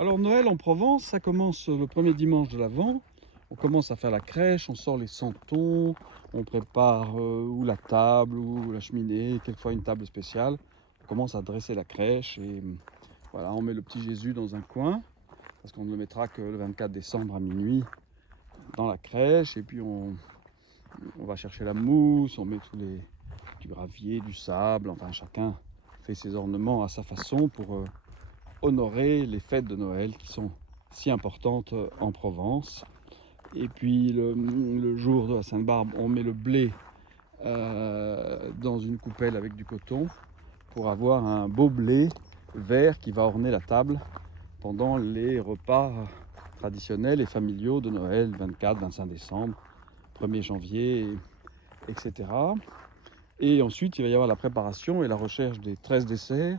Alors Noël en Provence, ça commence le premier dimanche de l'Avent. On commence à faire la crèche, on sort les santons, on prépare ou la table ou la cheminée, quelquefois une table spéciale. On commence à dresser la crèche et voilà, on met le petit Jésus dans un coin parce qu'on ne le mettra que le 24 décembre à minuit dans la crèche. Et puis on va chercher la mousse, on met du gravier, du sable, enfin chacun fait ses ornements à sa façon pour honorer les fêtes de Noël qui sont si importantes en Provence. Et puis le jour de la Sainte-Barbe, on met le blé dans une coupelle avec du coton pour avoir un beau blé vert qui va orner la table pendant les repas traditionnels et familiaux de Noël, 24, 25 décembre, 1er janvier, etc. Et ensuite, il va y avoir la préparation et la recherche des 13 desserts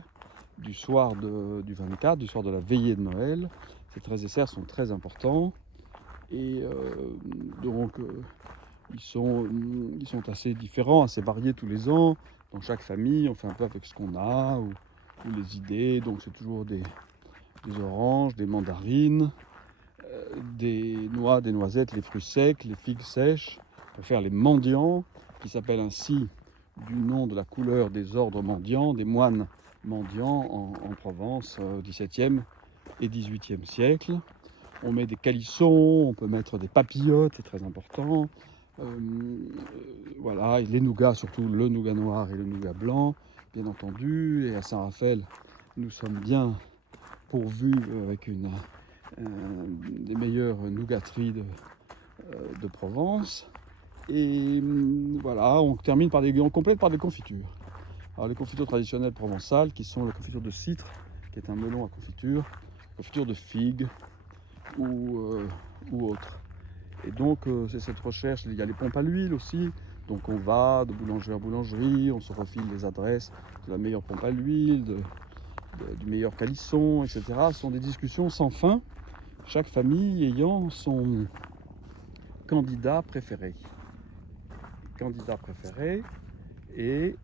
du soir du 24, du soir de la veillée de Noël. Ces 13 desserts sont très importants et donc ils sont assez différents, assez variés tous les ans. Dans chaque famille, on fait un peu avec ce qu'on a ou les idées. Donc c'est toujours des oranges, des mandarines, des noix, des noisettes, les fruits secs, les figues sèches. Pour faire les mendiants, qui s'appellent ainsi du nom de la couleur des ordres mendiants, des moines mendiants en Provence au XVIIe et XVIIIe siècle. On met des calissons, on peut mettre des papillotes, c'est très important. Voilà, et les nougats, surtout le nougat noir et le nougat blanc, bien entendu. Et à Saint-Raphaël, nous sommes bien pourvus avec des meilleures nougateries de Provence. Et voilà, on complète par des confitures. Alors les confitures traditionnelles provençales qui sont la confiture de citre, qui est un melon à confiture, confiture de figues ou autre. Et donc c'est cette recherche, il y a les pompes à l'huile aussi, donc on va de boulangerie en boulangerie, on se refile les adresses de la meilleure pompe à l'huile, du meilleur calisson, etc. Ce sont des discussions sans fin, chaque famille ayant son candidat préféré. Et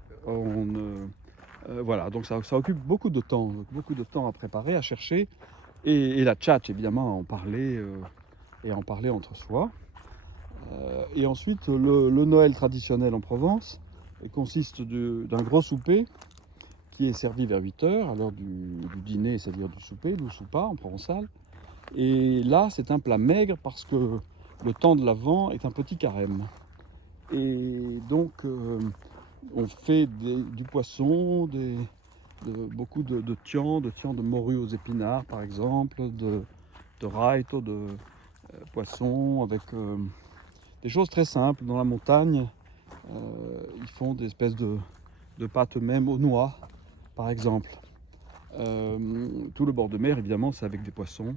voilà, donc ça occupe beaucoup de temps à préparer, à chercher, et la tchatche évidemment à en parler entre soi. Et ensuite le Noël traditionnel en Provence consiste d'un gros souper qui est servi vers 8 h, à l'heure du dîner, c'est-à-dire du souper, du soupa en provençal. Et là c'est un plat maigre parce que le temps de l'Avent est un petit carême. Et donc on fait du poisson, beaucoup de tian, de morue aux épinards par exemple, de raito, de poisson avec des choses très simples. Dans la montagne, ils font des espèces de pâtes même aux noix par exemple. Tout le bord de mer évidemment c'est avec des poissons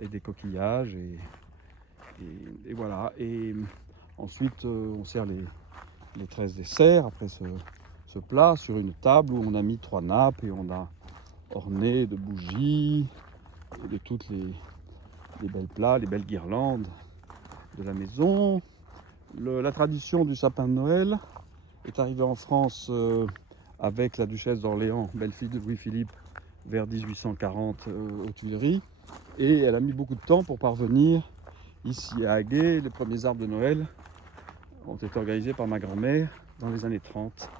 et des coquillages et voilà. Et ensuite on sert les 13 desserts après ce plat sur une table où on a mis 3 nappes et on a orné de bougies et de toutes les belles plats, les belles guirlandes de la maison. La tradition du sapin de Noël est arrivée en France avec la duchesse d'Orléans, belle-fille de Louis-Philippe, vers 1840 aux Tuileries. Et elle a mis beaucoup de temps pour parvenir ici à Haguet. Les premiers arbres de Noël ont été organisés par ma grand-mère dans les années 30.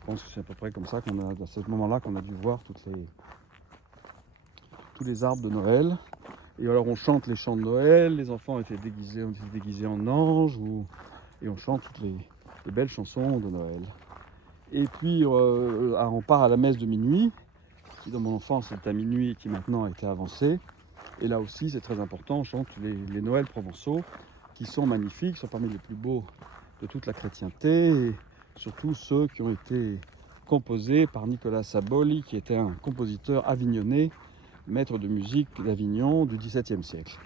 Je pense que c'est à peu près comme ça à ce moment-là qu'on a dû voir tous les arbres de Noël. Et alors on chante les chants de Noël, les enfants ont été déguisés en anges, et on chante toutes les belles chansons de Noël. Et puis on part à la messe de minuit, qui dans mon enfance était à minuit et qui maintenant a été avancée. Et là aussi c'est très important, on chante les Noëls provençaux, qui sont magnifiques, sont parmi les plus beaux de toute la chrétienté, et surtout ceux qui ont été composés par Nicolas Saboli, qui était un compositeur avignonnais, maître de musique d'Avignon du XVIIe siècle.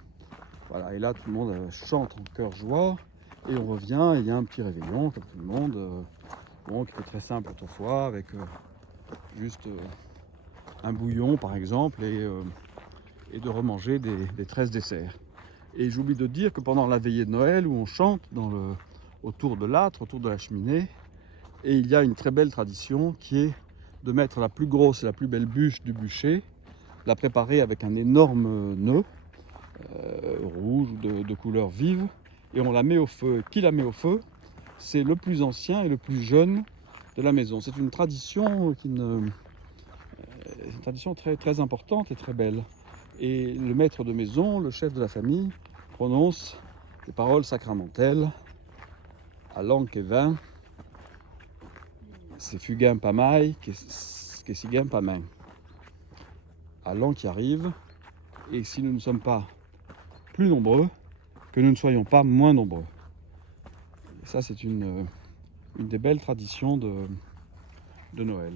Voilà, et là tout le monde chante en cœur joie, et on revient, et il y a un petit réveillon comme tout le monde, qui était très simple autrefois, avec juste un bouillon par exemple, et de remanger des 13 desserts. Et j'oublie de dire que pendant la veillée de Noël, où on chante autour de l'âtre, autour de la cheminée, et il y a une très belle tradition qui est de mettre la plus grosse et la plus belle bûche du bûcher la préparer avec un énorme nœud rouge ou de couleur vive, et on la met au feu. Qui la met au feu? C'est le plus ancien et le plus jeune de la maison. C'est une tradition une tradition très, très importante et très belle. Et le maître de maison, le chef de la famille, prononce des paroles sacramentelles. Allant que vin, c'est fugain pas mai, que siguin pas main. Allant qui arrive, et si nous ne sommes pas plus nombreux, que nous ne soyons pas moins nombreux. Et ça, c'est une des belles traditions de Noël.